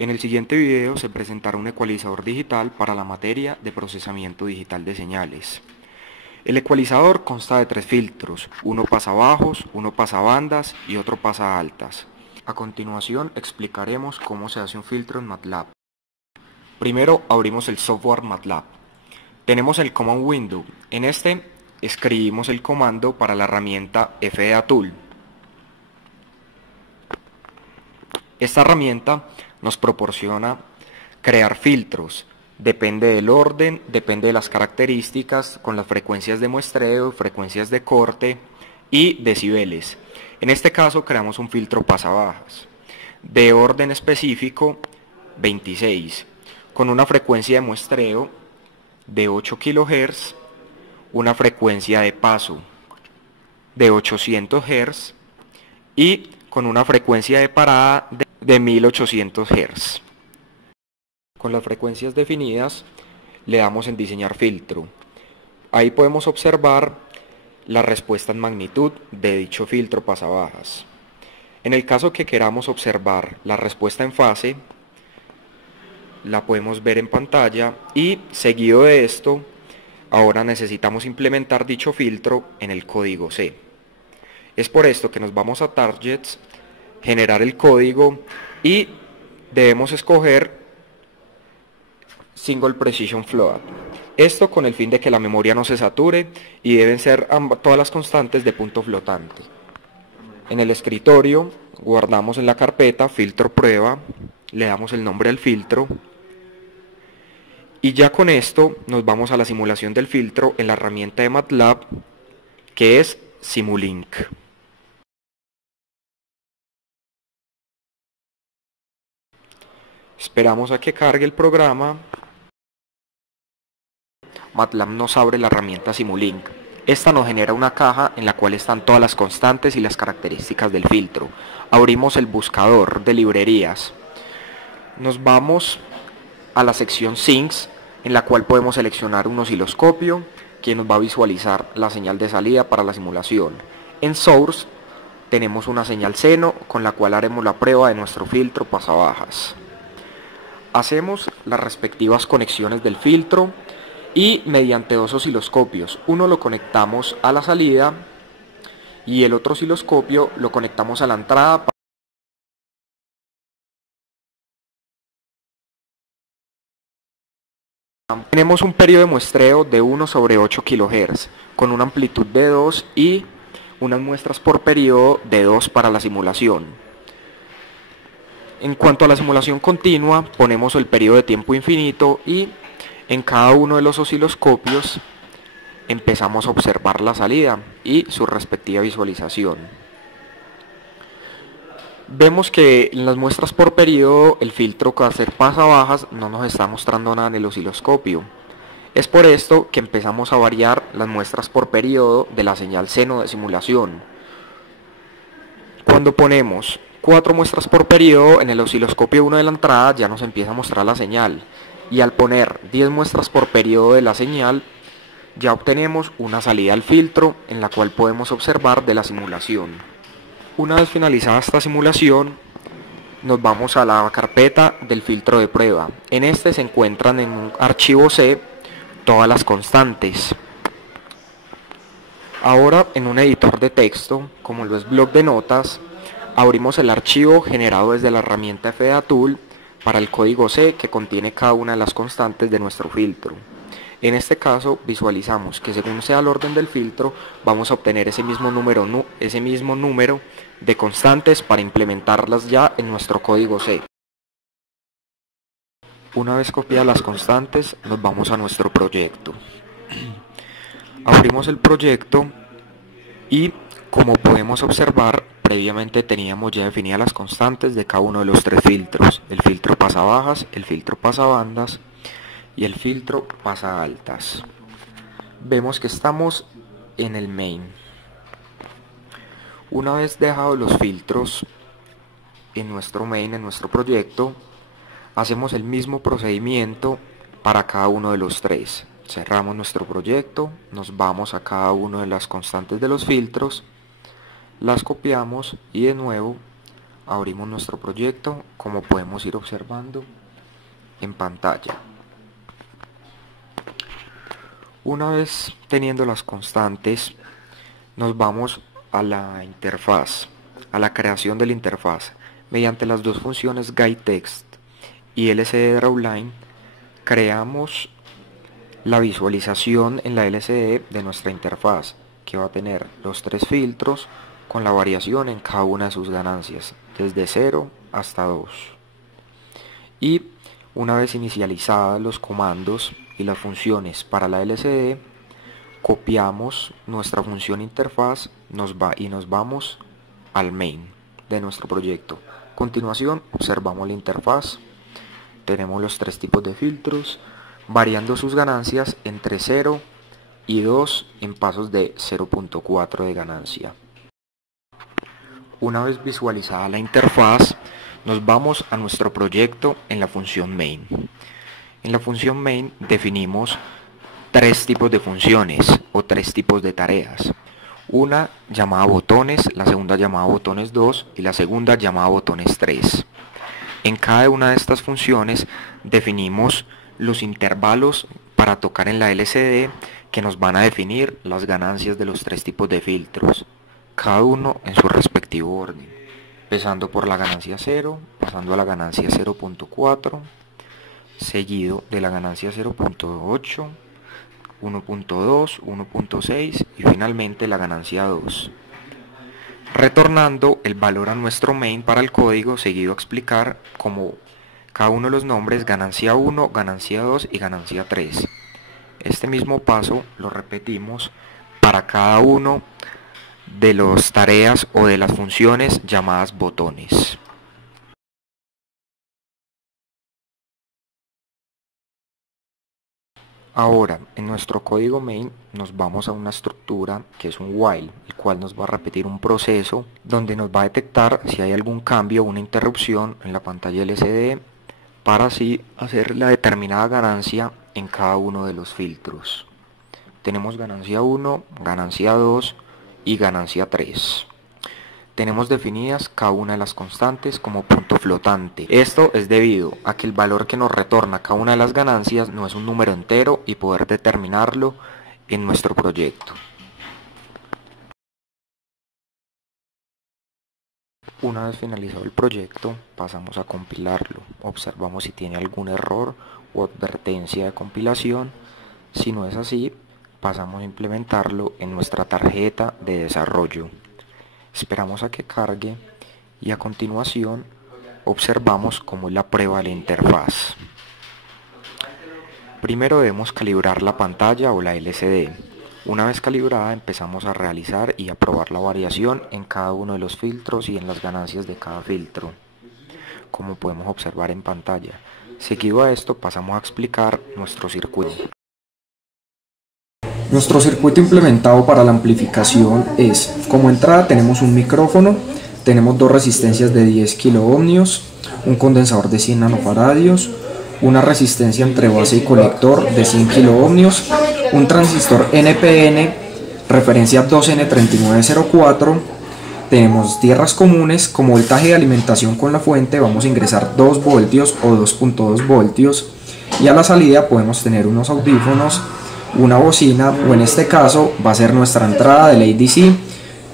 En el siguiente video se presentará un ecualizador digital para la materia de procesamiento digital de señales. El ecualizador consta de 3 filtros, uno pasabajos, uno pasabandas y otro pasaaltas. A continuación explicaremos cómo se hace un filtro en MATLAB. Primero abrimos el software MATLAB. Tenemos el Command Window. En este escribimos el comando para la herramienta FEATool. Esta herramienta nos proporciona crear filtros. Depende del orden, depende de las características, con las frecuencias de muestreo, frecuencias de corte y decibeles. En este caso creamos un filtro pasabajas de orden específico 26, con una frecuencia de muestreo de 8 kHz, una frecuencia de paso de 800 Hz y con una frecuencia de parada de 1800 Hz. Con las frecuencias definidas le damos en diseñar filtro. Ahí podemos observar la respuesta en magnitud de dicho filtro pasabajas. En el caso que queramos observar la respuesta en fase, la podemos ver en pantalla y seguido de esto, ahora necesitamos implementar dicho filtro en el código C. Es por esto que nos vamos a Targets, generar el código y debemos escoger Single Precision Float. Esto con el fin de que la memoria no se sature y deben ser todas las constantes de punto flotante. En el escritorio guardamos en la carpeta filtro prueba, le damos el nombre al filtro y ya con esto nos vamos a la simulación del filtro en la herramienta de MATLAB que es Simulink. Esperamos a que cargue el programa. MATLAB nos abre la herramienta Simulink. Esta nos genera una caja en la cual están todas las constantes y las características del filtro. Abrimos el buscador de librerías. Nos vamos a la sección Sinks, en la cual podemos seleccionar un osciloscopio que nos va a visualizar la señal de salida para la simulación. En Source tenemos una señal seno con la cual haremos la prueba de nuestro filtro pasabajas. Hacemos las respectivas conexiones del filtro y mediante dos osciloscopios, uno lo conectamos a la salida y el otro osciloscopio lo conectamos a la entrada. Tenemos un periodo de muestreo de 1/8 kHz con una amplitud de 2 y unas muestras por periodo de 2 para la simulación. En cuanto a la simulación continua, ponemos el periodo de tiempo infinito y en cada uno de los osciloscopios empezamos a observar la salida y su respectiva visualización. Vemos que en las muestras por periodo el filtro que va a hacer pasabajas no nos está mostrando nada en el osciloscopio. Es por esto que empezamos a variar las muestras por periodo de la señal seno de simulación. Cuando ponemos 4 muestras por periodo en el osciloscopio 1 de la entrada ya nos empieza a mostrar la señal. Y al poner 10 muestras por periodo de la señal ya obtenemos una salida al filtro en la cual podemos observar de la simulación. Una vez finalizada esta simulación, nos vamos a la carpeta del filtro de prueba. En este se encuentran en un archivo C todas las constantes. Ahora en un editor de texto, como lo es bloc de notas, abrimos el archivo generado desde la herramienta FEATool para el código C que contiene cada una de las constantes de nuestro filtro. En este caso visualizamos que según sea el orden del filtro vamos a obtener ese mismo número de constantes para implementarlas ya en nuestro código C. Una vez copiadas las constantes nos vamos a nuestro proyecto. Abrimos el proyecto y como podemos observar previamente teníamos ya definidas las constantes de cada uno de los 3 filtros, el filtro pasabajas, el filtro pasabandas y el filtro pasaaltas. Vemos que estamos en el main. Una vez dejados los filtros en nuestro main, en nuestro proyecto, hacemos el mismo procedimiento para cada uno de los 3. Cerramos nuestro proyecto, nos vamos a cada una de las constantes de los filtros, las copiamos y de nuevo Abrimos nuestro proyecto, como podemos ir observando en pantalla. Una vez teniendo las constantes, nos vamos a la interfaz, a la creación de la interfaz. Mediante las dos funciones getText y LCD-DrawLine, creamos la visualización en la LCD de nuestra interfaz, que va a tener los 3 filtros con la variación en cada una de sus ganancias, desde 0 hasta 2. Y una vez inicializados los comandos y las funciones para la LCD, copiamos nuestra función interfaz y nos vamos al main de nuestro proyecto. A continuación observamos la interfaz. Tenemos los 3 tipos de filtros, variando sus ganancias entre 0 y 2 en pasos de 0.4 de ganancia. Una vez visualizada la interfaz, nos vamos a nuestro proyecto en la función main. En la función main definimos 3 tipos de funciones o 3 tipos de tareas. Una llamada botones, la segunda llamada botones 2 y la segunda llamada botones 3. En cada una de estas funciones definimos los intervalos para tocar en la LCD que nos van a definir las ganancias de los 3 tipos de filtros, cada uno en su respectivo orden, empezando por la ganancia 0, pasando a la ganancia 0.4, seguido de la ganancia 0.8, 1.2, 1.6 y finalmente la ganancia 2. Retornando el valor a nuestro main para el código, seguido a explicar como cada uno de los nombres ganancia 1, ganancia 2 y ganancia 3. Este mismo paso lo repetimos para cada uno de las tareas o de las funciones llamadas botones. Ahora, en nuestro código main nos vamos a una estructura que es un while, el cual nos va a repetir un proceso donde nos va a detectar si hay algún cambio o una interrupción en la pantalla LCD para así hacer la determinada ganancia en cada uno de los filtros. Tenemos ganancia 1, ganancia 2 y ganancia 3. Tenemos definidas cada una de las constantes como punto flotante. Esto es debido a que el valor que nos retorna cada una de las ganancias no es un número entero y poder determinarlo en nuestro proyecto. Una vez finalizado el proyecto, pasamos a compilarlo. Observamos si tiene algún error o advertencia de compilación. Si no es así, pasamos a implementarlo en nuestra tarjeta de desarrollo. Esperamos a que cargue y a continuación observamos cómo es la prueba de la interfaz. Primero debemos calibrar la pantalla o la LCD. Una vez calibrada empezamos a realizar y a probar la variación en cada uno de los filtros y en las ganancias de cada filtro, como podemos observar en pantalla. Seguido a esto pasamos a explicar nuestro circuito. Nuestro circuito implementado para la amplificación es: como entrada tenemos un micrófono, tenemos 2 resistencias de 10 kiloohmios, un condensador de 100 nanofaradios, una resistencia entre base y colector de 100 kiloohmios, un transistor NPN, referencia 2N3904, tenemos tierras comunes. Como voltaje de alimentación con la fuente vamos a ingresar 2 voltios o 2.2 voltios y a la salida podemos tener unos audífonos, una bocina, o en este caso va a ser nuestra entrada del ADC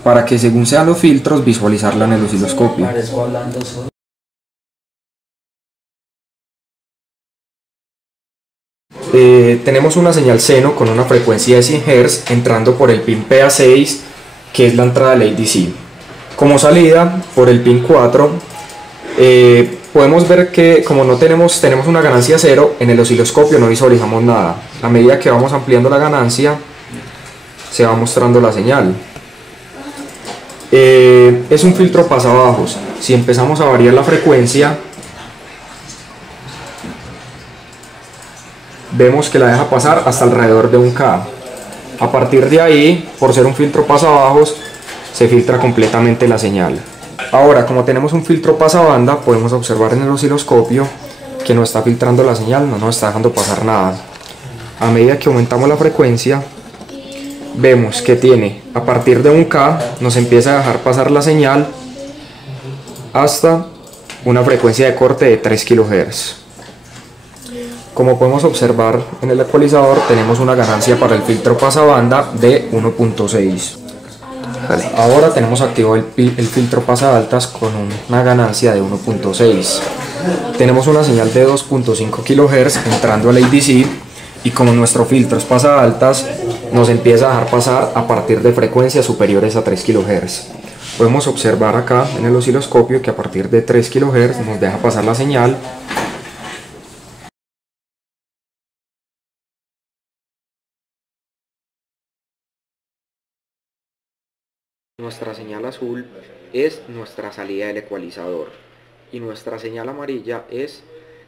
para que según sean los filtros visualizarla en el osciloscopio. Tenemos una señal seno con una frecuencia de 100 Hz entrando por el pin PA6, que es la entrada del ADC. Como salida por el pin 4, podemos ver que como no tenemos una ganancia 0, en el osciloscopio no visualizamos nada. A medida que vamos ampliando la ganancia, se va mostrando la señal. Es un filtro pasabajos. Si empezamos a variar la frecuencia, vemos que la deja pasar hasta alrededor de 1K. A partir de ahí, por ser un filtro pasabajos, se filtra completamente la señal. Ahora, como tenemos un filtro pasabanda, podemos observar en el osciloscopio que no está filtrando la señal, no nos está dejando pasar nada. A medida que aumentamos la frecuencia, vemos que tiene, a partir de 1K, nos empieza a dejar pasar la señal hasta una frecuencia de corte de 3 kHz. Como podemos observar en el ecualizador, tenemos una ganancia para el filtro pasabanda de 1.6. Ahora tenemos activado el filtro pasaaltas con una ganancia de 1.6. Tenemos una señal de 2.5 kHz entrando al ADC, y como nuestro filtro es pasaaltas, nos empieza a dejar pasar a partir de frecuencias superiores a 3 kHz. Podemos observar acá en el osciloscopio que a partir de 3 kHz nos deja pasar la señal. Nuestra señal azul es nuestra salida del ecualizador y nuestra señal amarilla es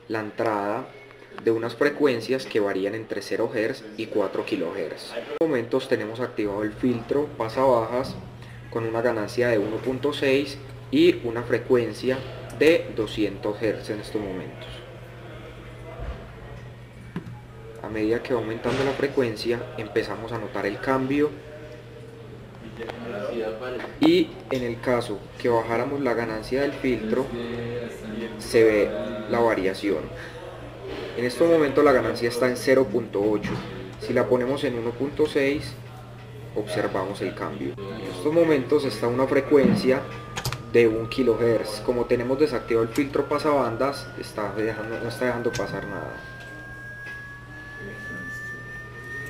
la entrada de unas frecuencias que varían entre 0 Hz y 4 kHz. En estos momentos tenemos activado el filtro pasabajas con una ganancia de 1.6 y una frecuencia de 200 Hz en estos momentos. A medida que va aumentando la frecuencia, empezamos a notar el cambio, y en el caso que bajáramos la ganancia del filtro, se ve la variación. En este momento la ganancia está en 0.8. Si la ponemos en 1.6, observamos el cambio. En estos momentos está una frecuencia de 1 kHz. Como tenemos desactivado el filtro pasabandas, no está dejando pasar nada.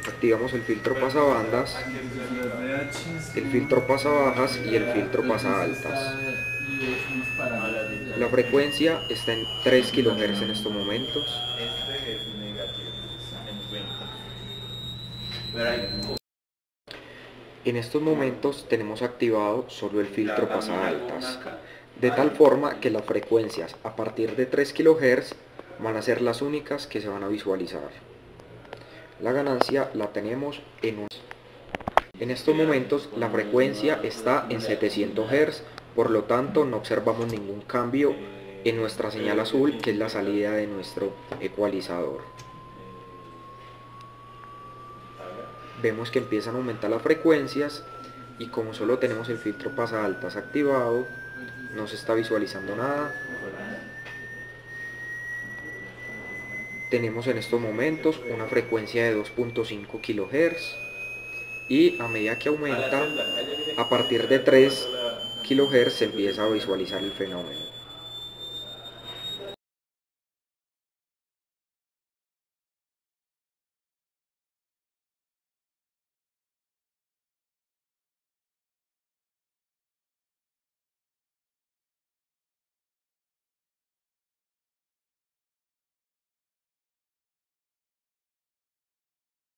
Activamos el filtro pasabandas, el filtro pasabajas y el filtro pasaaltas. La frecuencia está en 3 kHz en estos momentos. En estos momentos tenemos activado solo el filtro pasaaltas, de tal forma que las frecuencias a partir de 3 kHz van a ser las únicas que se van a visualizar. La ganancia la tenemos en estos momentos la frecuencia está en 700 Hz, por lo tanto no observamos ningún cambio en nuestra señal azul, que es la salida de nuestro ecualizador. Vemos que empiezan a aumentar las frecuencias y como solo tenemos el filtro pasaaltas activado, no se está visualizando nada. Tenemos en estos momentos una frecuencia de 2.5 kHz y a medida que aumenta, a partir de 3 kHz se empieza a visualizar el fenómeno.